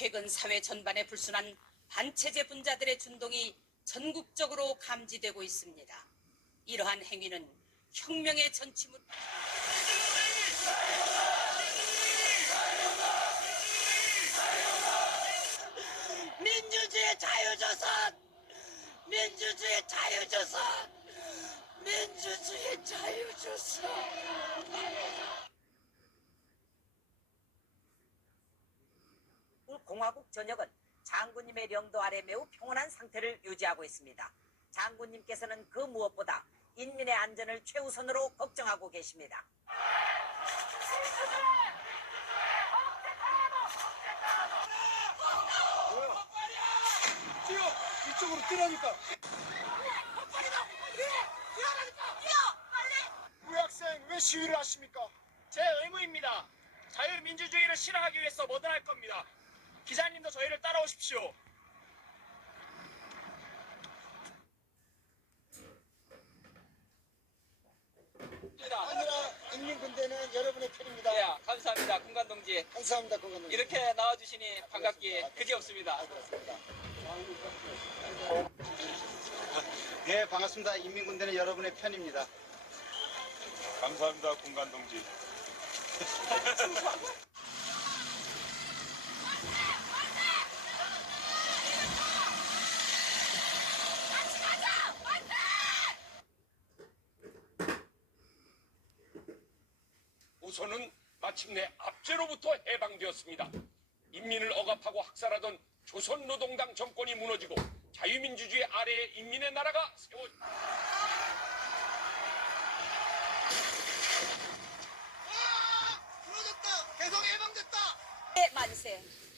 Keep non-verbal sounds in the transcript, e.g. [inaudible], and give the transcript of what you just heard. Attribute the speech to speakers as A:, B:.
A: 최근 사회 전반에 불순한 반체제 분자들의 준동이 전국적으로 감지되고 있습니다. 이러한 행위는 혁명의 전치물
B: 민주주의 자유조선! 민주주의 자유조선! 민주주의 자유조선!
C: 공화국 전역은 장군님의領도 아래 매우 평온한 상태를 유지하고 있습니다. 장군님께서는 그 무엇보다 인민의 안전을 최우선으로 걱정하고 계십니다.
D: 뛰어! 이쪽으로 뛰라니까! 우리 학생 왜 시위를 하십니까?
E: 제 의무입니다. 자유민주주의를 실현하기 위해서 뭐든 할 겁니다. 따라오십시오.
D: 아니라 인민군대는 여러분의 편입니다.
F: 예, 감사합니다. 군관 동지.
D: 감사합니다, 공관님.
F: 이렇게 나와주시니 반갑기 그지없습니다.
G: 네, [laughs] 반갑습니다. 인민군대는 여러분의 편입니다.
H: 감사합니다, 군관 동지.
E: 우선은 마침내 압제로부터 해방되었습니다. 인민을 억압하고 학살하던 조선노동당 정권이 무너지고 자유민주주의 아래에 인민의 나라가 세워
D: 무너졌다! 개성 해방됐다!
A: 만세